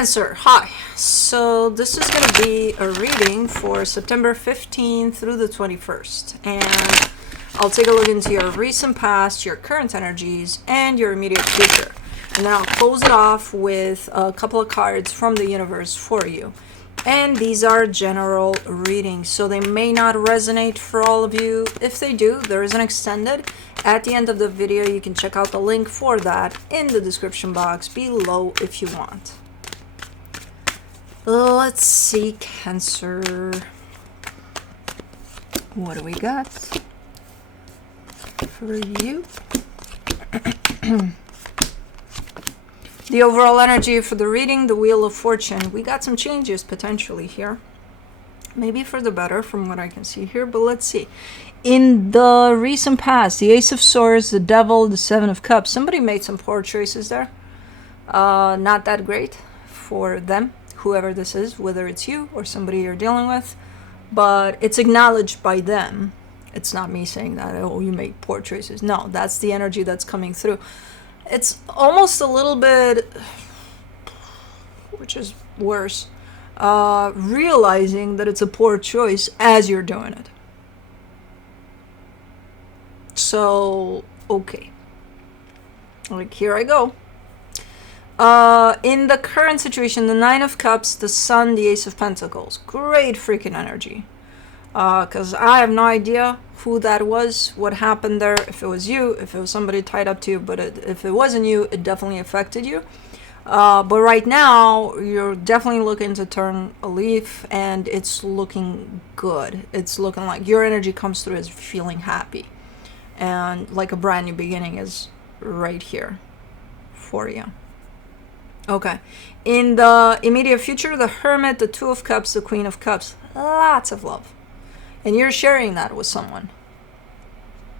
Cancer, hi. So this is going to be a reading for September 15th through the 21st. And I'll take a look into your recent past, your current energies, and your immediate future. And then I'll close it off with a couple of cards from the universe for you. And these are general readings, so they may not resonate for all of you. If they do, there is an extended. At the end of the video, you can check out the link for that in the description box below if you want. Let's see, Cancer. What do we got for you? The overall energy for the reading, the Wheel of Fortune. We got some changes potentially here. Maybe for the better from what I can see here, but let's see. In the recent past, the Ace of Swords, the Devil, the Seven of Cups. Somebody made some poor choices there. Not that great for them. Whoever this is, whether it's you or somebody you're dealing with, but it's acknowledged by them. It's not me saying that, oh, you made poor choices. No, that's the energy that's coming through. It's almost a little bit, which is worse, realizing that it's a poor choice as you're doing it. So, okay. Like, here I go. In the current situation, the Nine of Cups, the Sun, the Ace of Pentacles. Great freaking energy. Because I have no idea who that was, what happened there, if it was you, if it was somebody tied up to you, but if it wasn't you, it definitely affected you. But right now, you're definitely looking to turn a leaf, and it's looking good. It's looking like your energy comes through as feeling happy. And like a brand new beginning is right here for you. Okay, in the immediate future, the Hermit, the Two of Cups, the Queen of Cups. Lots of love. And you're sharing that with someone.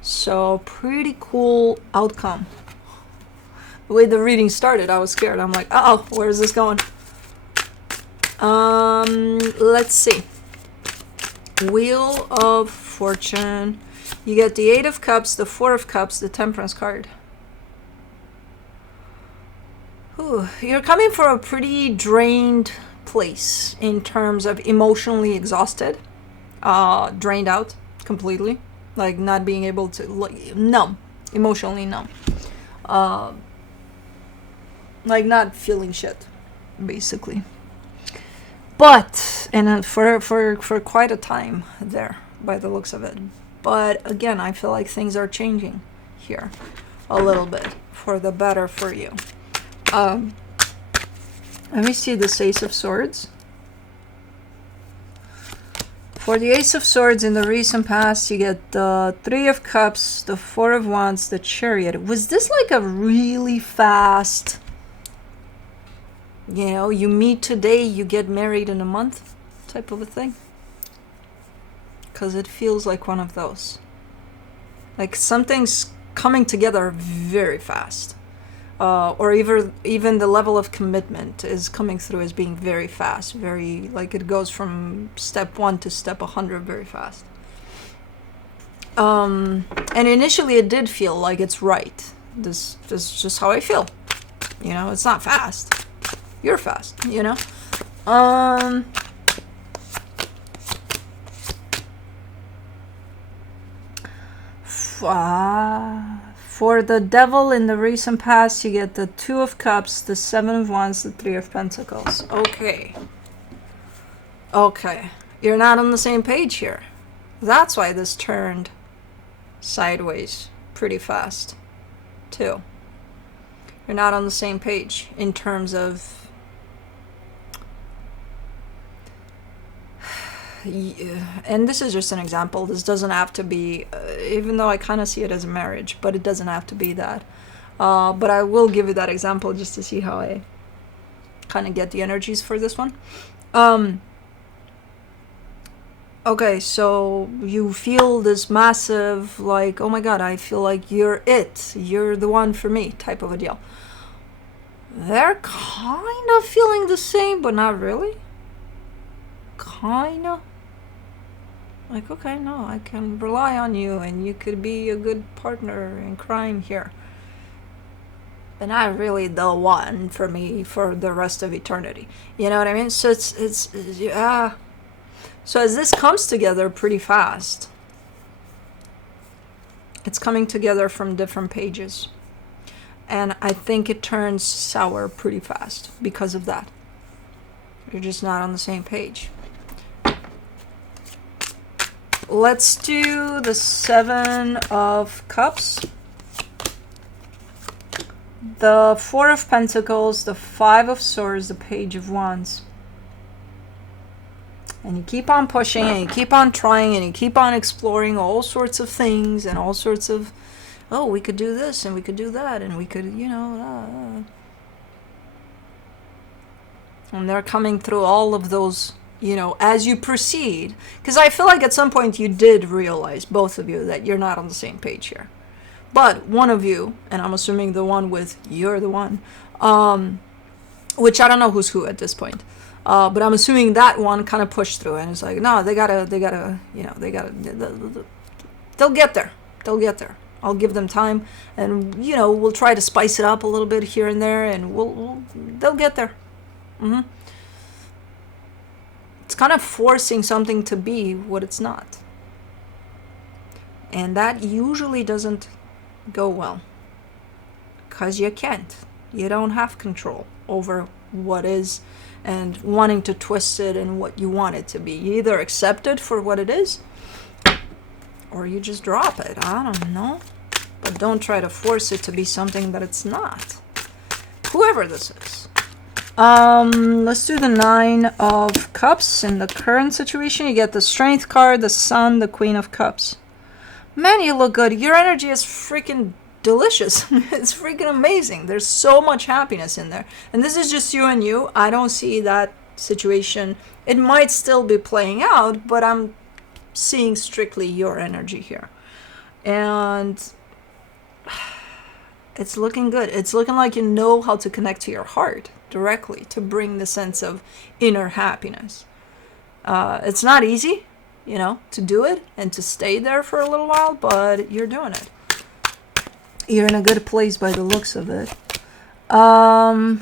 So, pretty cool outcome. The way the reading started, I was scared. I'm like, uh-oh, where is this going? Let's see. Wheel of Fortune. You get the Eight of Cups, the Four of Cups, the Temperance card. Ooh, you're coming from a pretty drained place in terms of emotionally exhausted, drained out completely, like not being able to, like, numb, emotionally numb, like not feeling shit, basically. But and for quite a time there, by the looks of it. But again, I feel like things are changing here a little bit for the better for you. Let me see the Ace of Swords. For the Ace of Swords in the recent past, you get the Three of Cups, the Four of Wands, the Chariot. Was this like a really fast, you know, you meet today, you get married in a month type of a thing? Because it feels like one of those. Like something's coming together very fast. Or even the level of commitment is coming through as being very fast, very, like it goes from step 1 to step 100 very fast. And initially it did feel like it's right. This is just how I feel. You know, it's not fast. You're fast, you know? For the Devil in the recent past, you get the Two of Cups, the Seven of Wands, the Three of Pentacles. Okay. Okay. You're not on the same page here. That's why this turned sideways pretty fast, too. You're not on the same page in terms of... And this is just an example. This doesn't have to be, even though I kind of see it as a marriage, but it doesn't have to be that. But I will give you that example just to see how I kind of get the energies for this one. Okay, so you feel this massive, like, oh my god, I feel like you're it. You're the one for me type of a deal. They're kind of feeling the same, but not really. Kind of. Like, okay, no, I can rely on you and you could be a good partner in crime here. but not really the one for me for the rest of eternity. You know what I mean? So it's yeah. So as this comes together pretty fast, it's coming together from different pages. And I think it turns sour pretty fast because of that. You're just not on the same page. Let's do the 7 of Cups, the 4 of Pentacles, the 5 of Swords, the Page of Wands. And you keep on pushing and you keep on trying and you keep on exploring all sorts of things and all sorts of, oh, we could do this and we could do that and we could, you know. And they're coming through all of those, you know, as you proceed. Because I feel like at some point you did realize, both of you, that you're not on the same page here. But one of you, and I'm assuming the one with you're the one, which I don't know who's who at this point. But I'm assuming that one kind of pushed through and it's like, no, they gotta, you know, they'll get there. They'll get there. I'll give them time and, you know, we'll try to spice it up a little bit here and there and they'll get there. It's kind of forcing something to be what it's not. And that usually doesn't go well. Because you can't. You don't have control over what is and wanting to twist it and what you want it to be. You either accept it for what it is or you just drop it. I don't know. But don't try to force it to be something that it's not. Whoever this is. Let's do the 9 of Cups. In the current situation, you get the Strength card, the Sun, the Queen of Cups. Man, you look good. Your energy is freaking delicious. It's freaking amazing. There's so much happiness in there. And this is just you and you. I don't see that situation. It might still be playing out, but I'm seeing strictly your energy here. And it's looking good. It's looking like you know how to connect to your heart directly to bring the sense of inner happiness. It's not easy, you know, to do it and to stay there for a little while, but you're doing it. You're in a good place by the looks of it. Wow.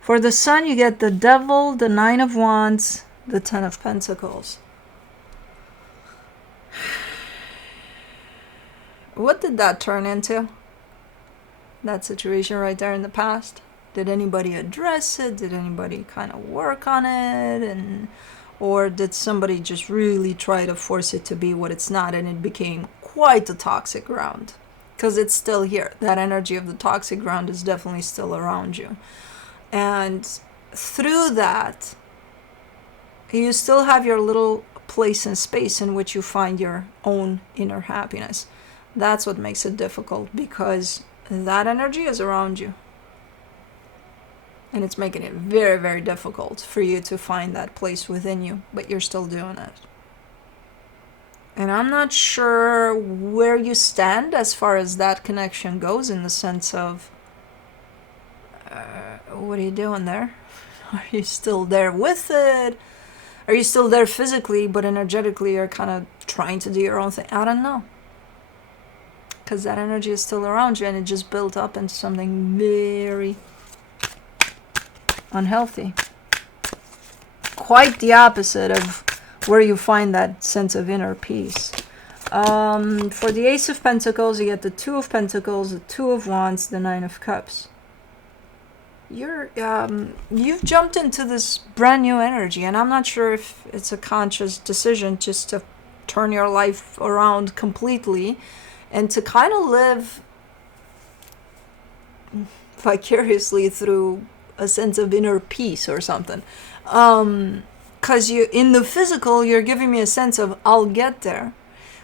For the Sun, you get the Devil, the 9 of Wands, the 10 of Pentacles. What did that turn into? That situation right there in the past? Did anybody address it? Did anybody kind of work on it? Or did somebody just really try to force it to be what it's not and it became quite a toxic ground? Because it's still here. That energy of the toxic ground is definitely still around you. And through that, you still have your little place and space in which you find your own inner happiness. That's what makes it difficult, because that energy is around you. And it's making it very, very difficult for you to find that place within you, but you're still doing it. And I'm not sure where you stand as far as that connection goes, in the sense of, what are you doing there? Are you still there with it? Are you still there physically, but energetically you're kind of trying to do your own thing? I don't know. Because that energy is still around you and it just built up into something very unhealthy. Quite the opposite of where you find that sense of inner peace. For the Ace of Pentacles, you get the 2 of Pentacles, the 2 of Wands, the 9 of Cups. You've jumped into this brand new energy, and I'm not sure if it's a conscious decision just to turn your life around completely and to kind of live vicariously through a sense of inner peace or something. Because you, in the physical, you're giving me a sense of I'll get there,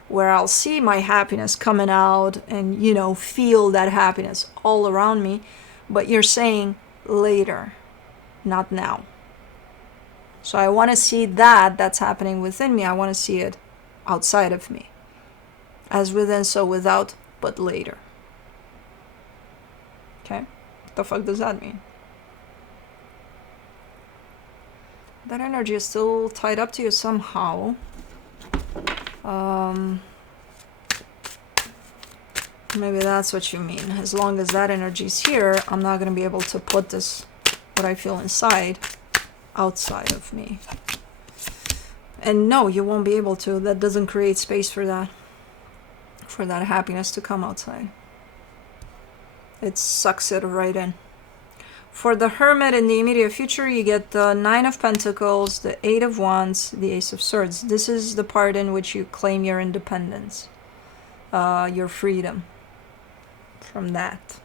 where I'll see my happiness coming out and, you know, feel that happiness all around me. But you're saying later, not now. So I want to see that's happening within me. I want to see it outside of me. As within, so without, but later. Okay? What the fuck does that mean? That energy is still tied up to you somehow. Maybe that's what you mean. As long as that energy's here, I'm not going to be able to put this, what I feel inside, outside of me. And no, you won't be able to. That doesn't create space for that happiness to come outside. It sucks it right in. For the Hermit in the immediate future, you get the 9 of Pentacles, the 8 of Wands, the Ace of Swords. This is the part in which you claim your independence, your freedom from that.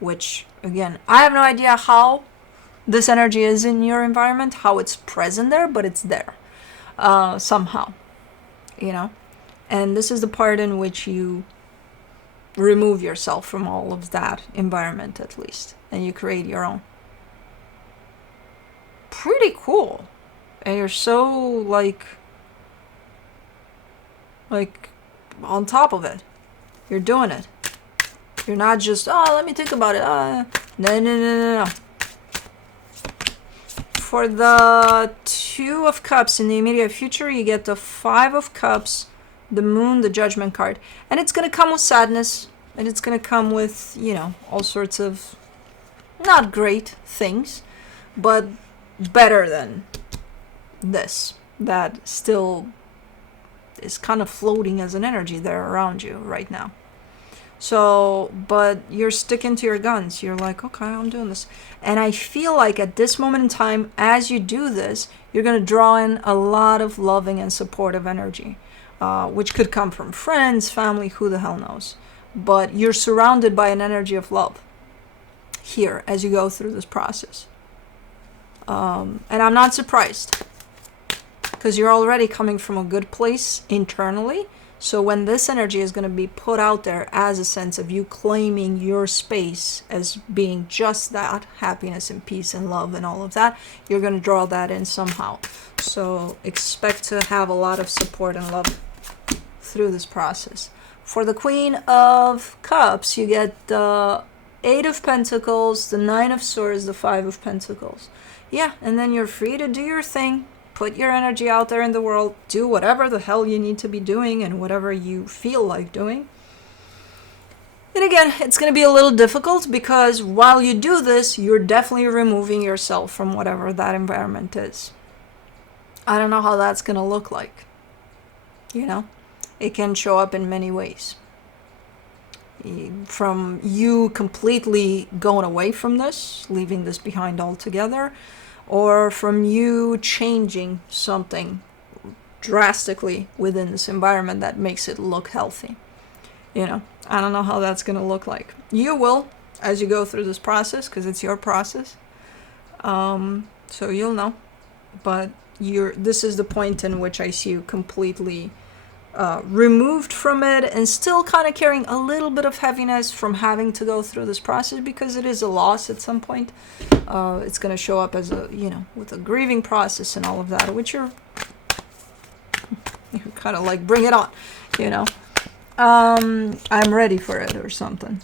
Which, again, I have no idea how this energy is in your environment, how it's present there, but it's there somehow, you know. And this is the part in which you remove yourself from all of that environment, at least, and you create your own. Pretty cool. And you're so like on top of it. You're doing it. You're not just, oh, let me think about it. No. For the 2 of Cups in the immediate future, you get the 5 of Cups, the Moon, the Judgment card. And it's going to come with sadness. And it's going to come with, you know, all sorts of not great things. But better than this. That still is kind of floating as an energy there around you right now. So, but you're sticking to your guns. You're like, okay, I'm doing this. And I feel like at this moment in time, as you do this, you're going to draw in a lot of loving and supportive energy, which could come from friends, family, who the hell knows. But you're surrounded by an energy of love here as you go through this process. And I'm not surprised, because you're already coming from a good place internally. So when this energy is going to be put out there as a sense of you claiming your space as being just that, happiness and peace and love and all of that, you're going to draw that in somehow. So expect to have a lot of support and love through this process. For the Queen of Cups, you get the 8 of Pentacles, the 9 of Swords, the 5 of Pentacles. Yeah, and then you're free to do your thing. Put your energy out there in the world. Do whatever the hell you need to be doing and whatever you feel like doing. And again, it's going to be a little difficult because while you do this, you're definitely removing yourself from whatever that environment is. I don't know how that's going to look like. You know, it can show up in many ways. From you completely going away from this, leaving this behind altogether, or from you changing something drastically within this environment that makes it look healthy. You know, I don't know how that's going to look like. You will, as you go through this process, because it's your process. So you'll know. But this is the point in which I see you completely removed from it and still kind of carrying a little bit of heaviness from having to go through this process, because it is a loss at some point. It's going to show up as a, you know, with a grieving process and all of that, which you're kind of like, bring it on, you know. I'm ready for it or something.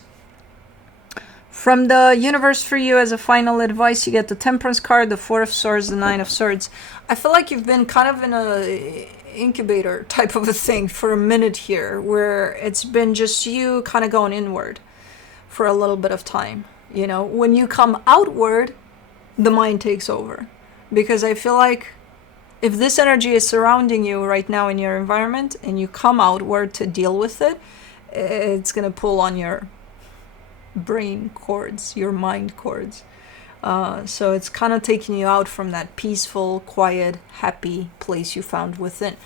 From the universe for you, as a final advice, you get the Temperance card, the 4 of Swords, the 9 of Swords. I feel like you've been kind of in a incubator type of a thing for a minute here, where it's been just you kind of going inward for a little bit of time. You know, when you come outward, the mind takes over. Because I feel like if this energy is surrounding you right now in your environment and you come outward to deal with it, it's going to pull on your brain cords, your mind cords. So it's kind of taking you out from that peaceful, quiet, happy place you found within.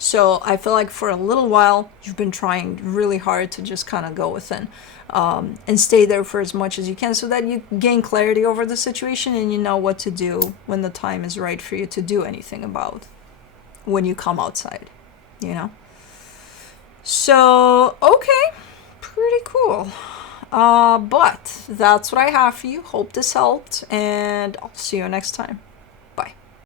So I feel like for a little while, you've been trying really hard to just kind of go within and stay there for as much as you can, so that you gain clarity over the situation and you know what to do when the time is right for you to do anything about when you come outside, you know? So, okay, pretty cool. But that's what I have for you. Hope this helped, and I'll see you next time.